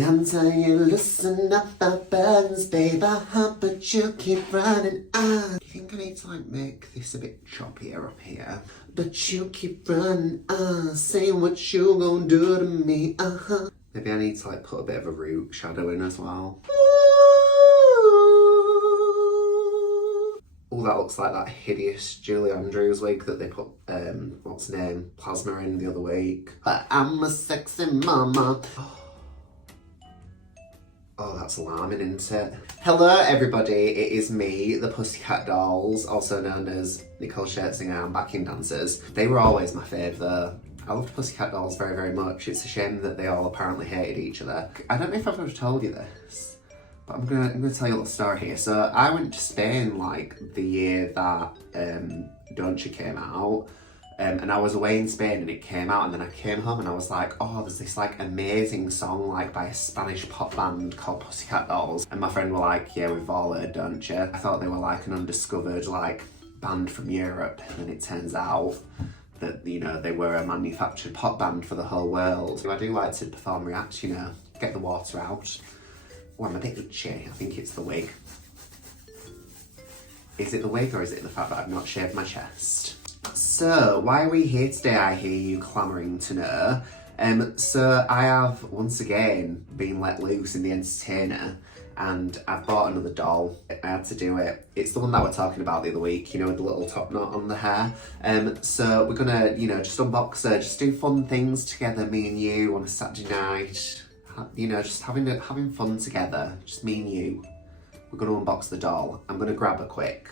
Until you loosen up the buttons, babe, but you keep running on. I think I need to like make this a bit choppier up here. But you keep running on, saying what you gonna do to me, Maybe I need to like put a bit of a root shadow in as well. Oh, that looks like that hideous Julie Andrews wig that they put, what's her name, Plasma in the other week. But I'm a sexy mama. Oh, that's alarming, isn't it? Hello, everybody. It is me, the Pussycat Dolls, also known as Nicole Scherzinger and backing dancers. They were always my fave, though. I loved Pussycat Dolls very, very much. It's a shame that they all apparently hated each other. I don't know if I've ever told you this, but I'm gonna tell you a little story here. So I went to Spain like the year that Don't You came out. And I was away in Spain and it came out, and then I came home and I was like, oh, there's this like amazing song like by a Spanish pop band called Pussycat Dolls. And my friend were like, yeah, we've all heard Don't You. I thought they were like an undiscovered like band from Europe, and then it turns out that, you know, they were a manufactured pop band for the whole world. So I do like to perform React, you know, get the water out. Oh, I'm a bit itchy. I think it's the wig. Is it the wig or is it the fact that I've not shaved my chest? So, why are we here today, I hear you clamouring to know? So I have once again been let loose in the entertainer, and I've bought another doll. I had to do it. It's the one that we're talking about the other week, you know, with the little top knot on the hair. So we're gonna, you know, just unbox her, just do fun things together, me and you, on a Saturday night. You know, just having fun together, just me and you. We're gonna unbox the doll. I'm gonna grab her quick.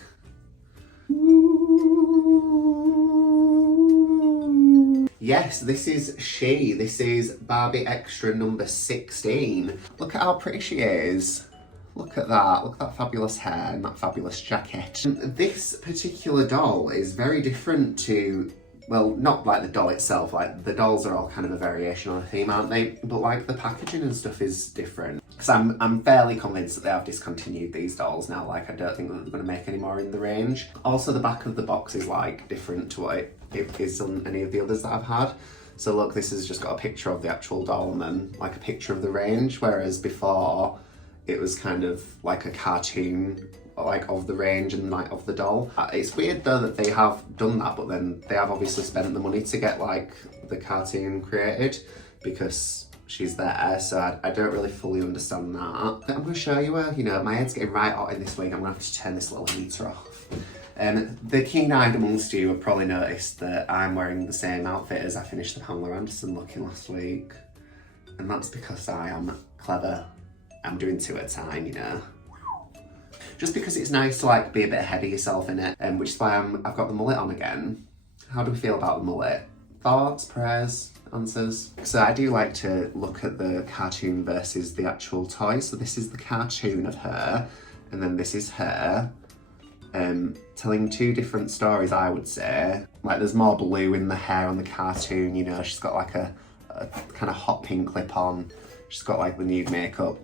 Yes, this is she. This is Barbie Extra number 16. Look at how pretty she is. Look at that. Look at that fabulous hair and that fabulous jacket. This particular doll is very different to, well, not like the doll itself. Like, the dolls are all kind of a variation on a theme, aren't they? But like the packaging and stuff is different. Because I'm fairly convinced that they have discontinued these dolls now. Like, I don't think that they're going to make any more in the range. Also, the back of the box is like different to what it is on any of the others that I've had. So look, this has just got a picture of the actual doll and then like a picture of the range, whereas before it was kind of like a cartoon like of the range and like of the doll. It's weird though that they have done that, but then they have obviously spent the money to get like the cartoon created because she's there, so I don't really fully understand that. I'm going to show you her. You know, my head's getting right hot in this wig. I'm going to have to turn this little heater off. The keen-eyed amongst you have probably noticed that I'm wearing the same outfit as I finished the Pamela Anderson look in last week. And that's because I am clever. I'm doing 2 at a time, you know. Just because it's nice to like be a bit ahead of yourself in it, which is why I've got the mullet on again. How do we feel about the mullet? Thoughts, prayers, answers? So I do like to look at the cartoon versus the actual toy. So this is the cartoon of her, and then this is her. Telling 2 different stories, I would say. Like, there's more blue in the hair on the cartoon, you know, she's got like a kind of hot pink lip on, she's got like the nude makeup.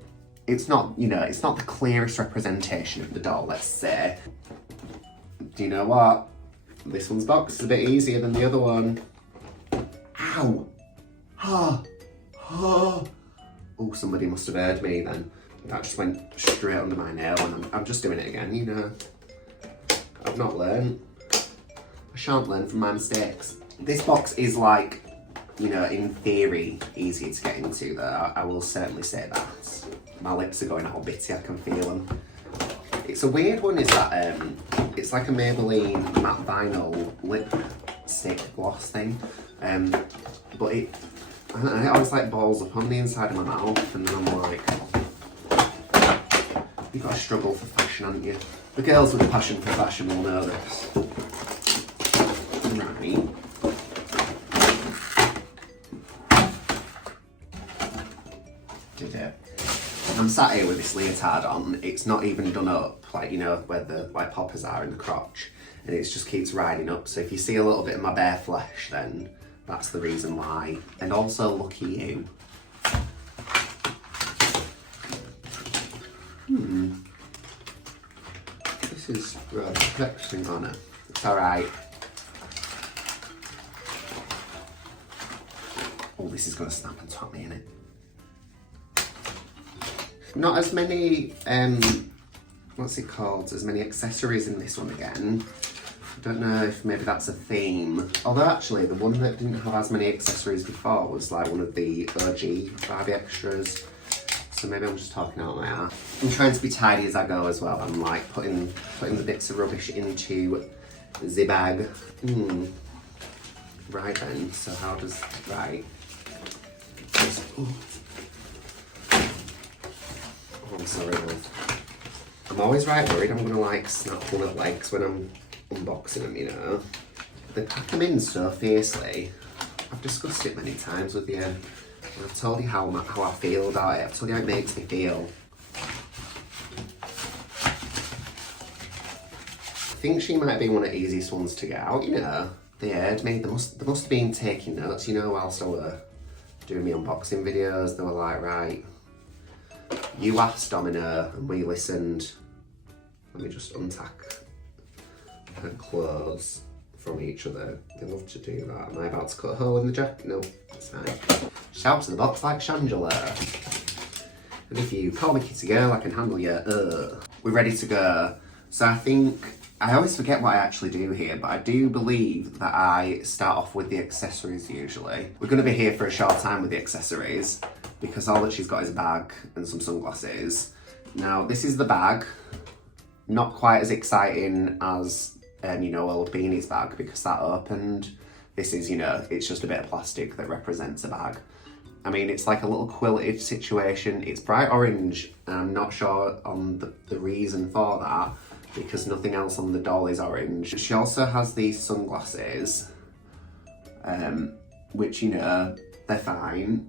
It's not, you know, it's not the clearest representation of the doll, let's say. Do you know what? This one's box is a bit easier than the other one. Ow! Oh, somebody must have heard me then. That just went straight under my nail, and I'm just doing it again, you know. I've not learned. I shan't learn from my mistakes. This box is like, you know, in theory, easier to get into though. I will certainly say that. My lips are going all bitty, I can feel them. It's a weird one, is that it's like a Maybelline matte vinyl lipstick gloss thing. But it, I don't know, it always like balls up on the inside of my mouth, and then I'm like, you've got to struggle for fashion, haven't you? The girls with a passion for fashion will know this. Right. Did it. I'm sat here with this leotard on. It's not even done up, like, you know, where the like poppers are in the crotch. And it just keeps riding up. So if you see a little bit of my bare flesh, then that's the reason why. And also, look at you. This is vexing on it. It's alright. Oh, this is going to snap and top me, innit? Not as many, what's it called? As many accessories in this one again. I don't know if maybe that's a theme. Although actually the one that didn't have as many accessories before was like one of the OG Barbie Extras. So maybe I'm just talking out my ass. I'm trying to be tidy as I go as well. I'm like putting the bits of rubbish into the bag. Right then, so how does, right. Oh, I'm sorry, love. I'm always worried I'm gonna like snap one of the legs when I'm unboxing them, you know. They pack them in so fiercely. I've discussed it many times with you. I've told you how I feel about it. I've told you how it makes me feel. I think she might be one of the easiest ones to get out, you know. They heard me. They must have been taking notes, you know, whilst I were doing my unboxing videos. They were like, right, you asked Dominoe and we listened. Let me just untack her clothes from each other. They love to do that. Am I about to cut a hole in the jacket? No, it's fine. Shout to the box like Shangela. And if you call me kitty girl, I can handle you. We're ready to go. So I always forget what I actually do here, but I do believe that I start off with the accessories usually. We're gonna be here for a short time with the accessories because all that she's got is a bag and some sunglasses. Now, this is the bag. Not quite as exciting as old Beanie's bag because that opened. This is, it's just a bit of plastic that represents a bag. I mean, it's like a little quilted situation. It's bright orange, and I'm not sure on the reason for that because nothing else on the doll is orange. She also has these sunglasses, which, they're fine.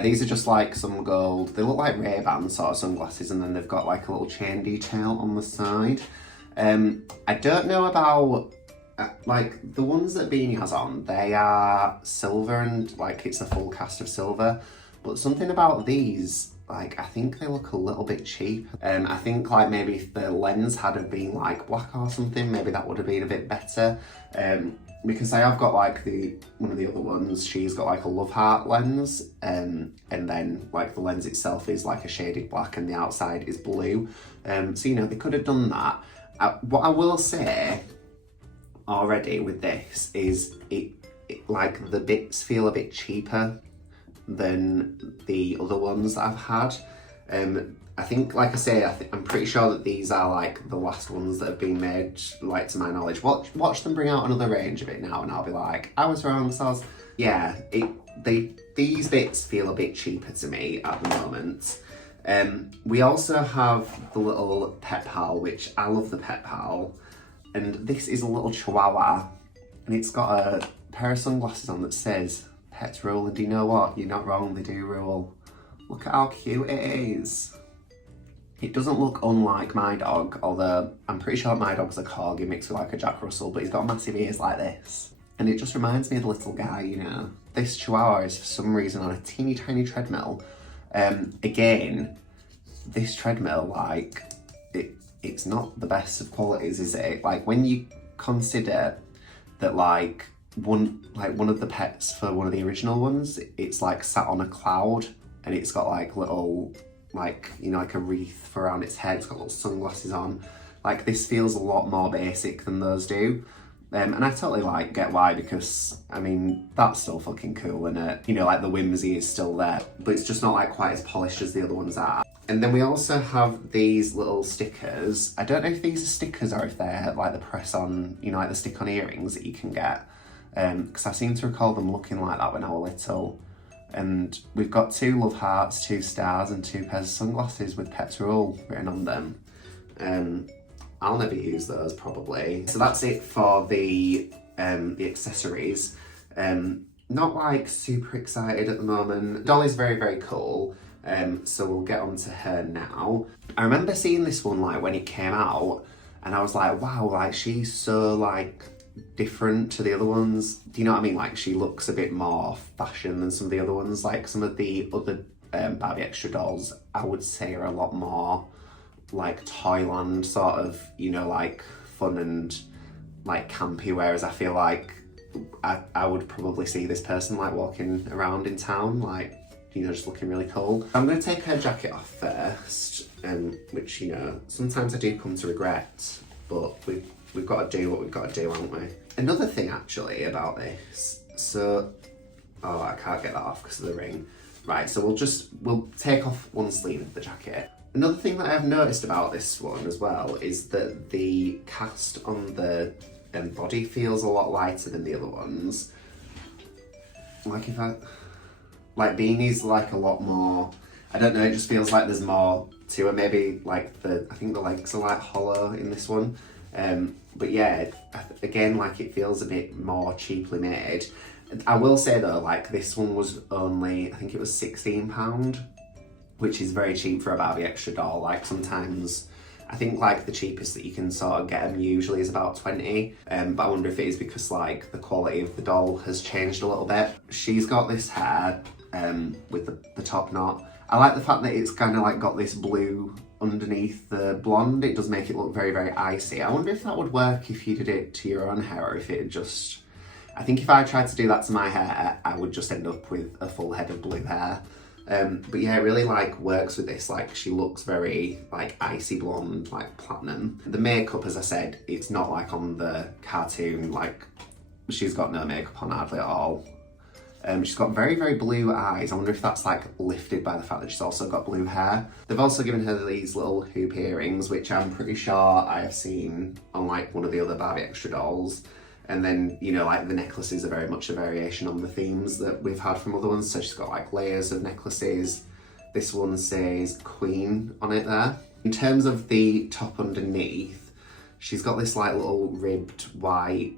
These are just like some gold, they look like Ray-Ban sort of sunglasses, and then they've got like a little chain detail on the side. I don't know about, like the ones that Beanie has on, they are silver and like it's a full cast of silver, but something about these, like I think they look a little bit cheap. I think like maybe if the lens had have been like black or something, maybe that would have been a bit better. Because I have got like one of the other ones, she's got like a love heart lens, and then like the lens itself is like a shaded black and the outside is blue. So they could have done that. What I will say already with this is it like the bits feel a bit cheaper than the other ones that I've had. I think, like I say, I'm pretty sure that these are like the last ones that have been made, like to my knowledge. Watch them bring out another range of it now and I'll be like, I was wrong, so yeah, these bits feel a bit cheaper to me at the moment. We also have the little pet pal, which I love the pet pal. And this is a little chihuahua and it's got a pair of sunglasses on that says, pets rule, and do you know what? You're not wrong, they do rule. Look at how cute it is. It doesn't look unlike my dog, although I'm pretty sure my dog's a corgi mixed with like a Jack Russell, but he's got massive ears like this. And it just reminds me of the little guy, This chihuahua is for some reason on a teeny tiny treadmill. Again, this treadmill, like, it's not the best of qualities, is it? Like, when you consider that like one of the pets for one of the original ones, it's like sat on a cloud and it's got like little, like, like a wreath around its head, it's got little sunglasses on. Like, this feels a lot more basic than those do. And I totally like get why, because I mean that's still fucking cool, and like the whimsy is still there, but it's just not like quite as polished as the other ones are. And then we also have these little stickers. I don't know if these are stickers or if they're like the press on, like the stick on earrings that you can get, because I seem to recall them looking like that when I was little. And we've got 2 love hearts, 2 stars, and 2 pairs of sunglasses with Pets Rule written on them. I'll never use those probably. So that's it for the accessories. Not like super excited at the moment. Dolly's very, very cool. So we'll get on to her now. I remember seeing this one like when it came out and I was like, wow, like she's so like different to the other ones. Do you know what I mean? Like she looks a bit more fashion than some of the other ones. Like some of the other Barbie Extra dolls, I would say are a lot more like Toyland sort of, like fun and like campy, whereas I feel like I would probably see this person like walking around in town, like, you know, just looking really cool. I'm going to take her jacket off first, which, you know, sometimes I do come to regret, but we've got to do what we've got to do, haven't we? Another thing actually about this, so, oh, I can't get that off because of the ring. Right, so we'll take off one sleeve of the jacket. Another thing that I've noticed about this one as well is that the cast on the body feels a lot lighter than the other ones. Like beanie's like a lot more, I don't know, it just feels like there's more to it. Maybe like I think the legs are like hollow in this one. But yeah, again, like it feels a bit more cheaply made. I will say though, like this one was only, I think it was £16, which is very cheap for a Barbie Extra doll. Like sometimes, I think like the cheapest that you can sort of get them usually is about 20. But I wonder if it is because like the quality of the doll has changed a little bit. She's got this hair with the top knot. I like the fact that it's kind of like got this blue underneath the blonde. It does make it look very, very icy. I wonder if that would work if you did it to your own hair, or if it just, I think if I tried to do that to my hair, I would just end up with a full head of blue hair. But yeah, it really like works with this. Like she looks very like icy blonde, like platinum. The makeup, as I said, it's not like on the cartoon, like she's got no makeup on hardly at all. She's got very, very blue eyes. I wonder if that's like lifted by the fact that she's also got blue hair. They've also given her these little hoop earrings, which I'm pretty sure I have seen on like one of the other Barbie Extra dolls. And then, you know, like the necklaces are very much a variation on the themes that we've had from other ones. So she's got like layers of necklaces. This one says Queen on it there. In terms of the top underneath, she's got this like little ribbed white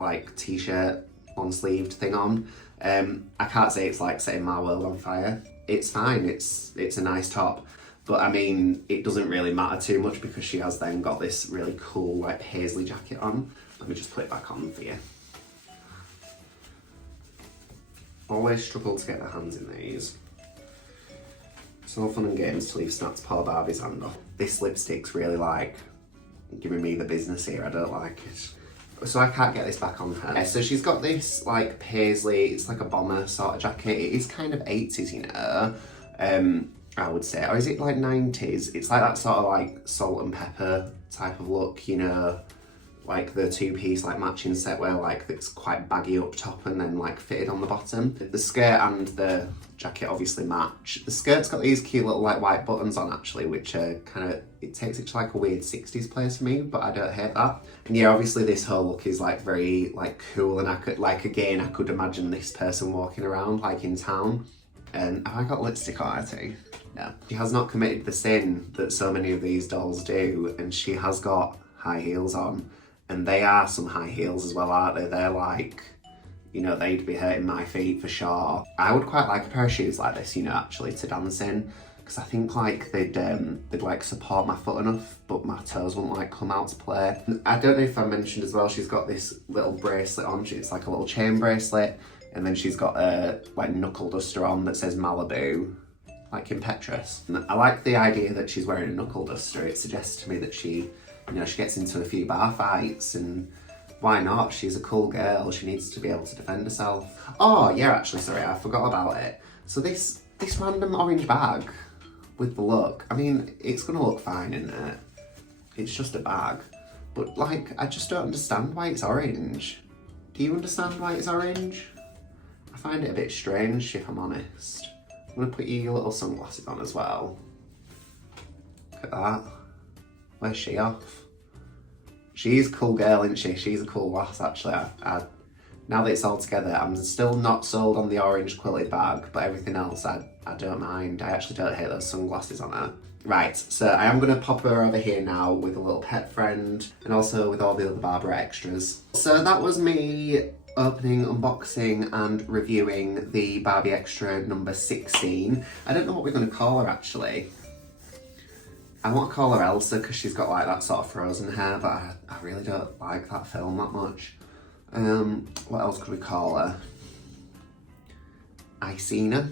like t-shirt long sleeved thing on. I can't say it's like setting my world on fire. It's fine, it's a nice top. But I mean, it doesn't really matter too much because she has then got this really cool like paisley jacket on. Let me just put it back on for you. Always struggle to get the hands in these. It's all fun and games till you've snapped poor Barbie's hand off. This lipstick's really like giving me the business here, I don't like it. So I can't get this back on her. So she's got this like paisley, it's like a bomber sort of jacket. It is kind of 80s, you know, I would say. Or is it like 90s? It's like that sort of like salt and pepper type of look, you know, like the two-piece like matching set where like it's quite baggy up top and then like fitted on the bottom. The skirt and the jacket obviously match. The skirt's got these cute little like white buttons on actually, which are kind of, it takes it to like a weird 60s place for me, but I don't hate that. And yeah, obviously this whole look is like very like cool, and I could like, again, I could imagine this person walking around like in town. And have I got lipstick on her too? No. She has not committed the sin that so many of these dolls do, and she has got high heels on. And they are some high heels as well, aren't they? They're like, you know, they'd be hurting my feet for sure. I would quite like a pair of shoes like this, you know, actually to dance in, because I think like they'd like support my foot enough, but my toes wouldn't like come out to play. I don't know if I mentioned as well, she's got this little bracelet on. It's like a little chain bracelet, and then she's got a like knuckle duster on that says Malibu, like impetuous. And I like the idea that she's wearing a knuckle duster. It suggests to me that she, you know, she gets into a few bar fights, and why not? She's a cool girl. She needs to be able to defend herself. Oh yeah, actually, sorry, I forgot about it. So this random orange bag with the look, I mean, it's gonna look fine, isn't it? It's just a bag. But like, I just don't understand why it's orange. Do you understand why it's orange? I find it a bit strange, if I'm honest. I'm gonna put your little sunglasses on as well. Look at that. Where's she off? She's a cool girl, isn't she? She's a cool lass, actually. Now that it's all together, I'm still not sold on the orange quilted bag, but everything else I don't mind. I actually don't hate those sunglasses on her. Right, so I am going to pop her over here now with a little pet friend, and also with all the other Barbie Extras. So that was me opening, unboxing and reviewing the Barbie Extra number 16. I don't know what we're going to call her, actually. I want to call her Elsa because she's got like that sort of frozen hair, but I really don't like that film that much. What else could we call her? Icena?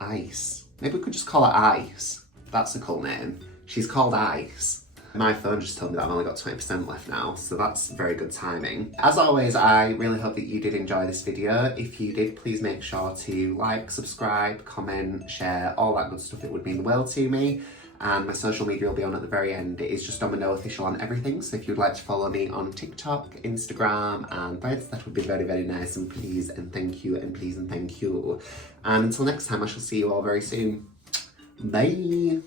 Ice. Maybe we could just call her Ice. That's a cool name. She's called Ice. My phone just told me that I've only got 20% left now, so that's very good timing. As always, I really hope that you did enjoy this video. If you did, please make sure to like, subscribe, comment, share, all that good stuff. It would mean the world to me. And my social media will be on at the very end. It is just Dominoe official on everything, so if you'd like to follow me on TikTok, Instagram and Threads, that would be very, very nice, and please and thank you, and please and thank you. And until next time, I shall see you all very soon. Bye!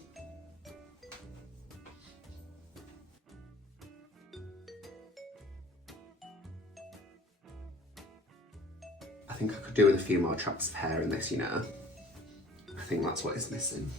I think I could do with a few more tracks of hair in this, you know. I think that's what is missing.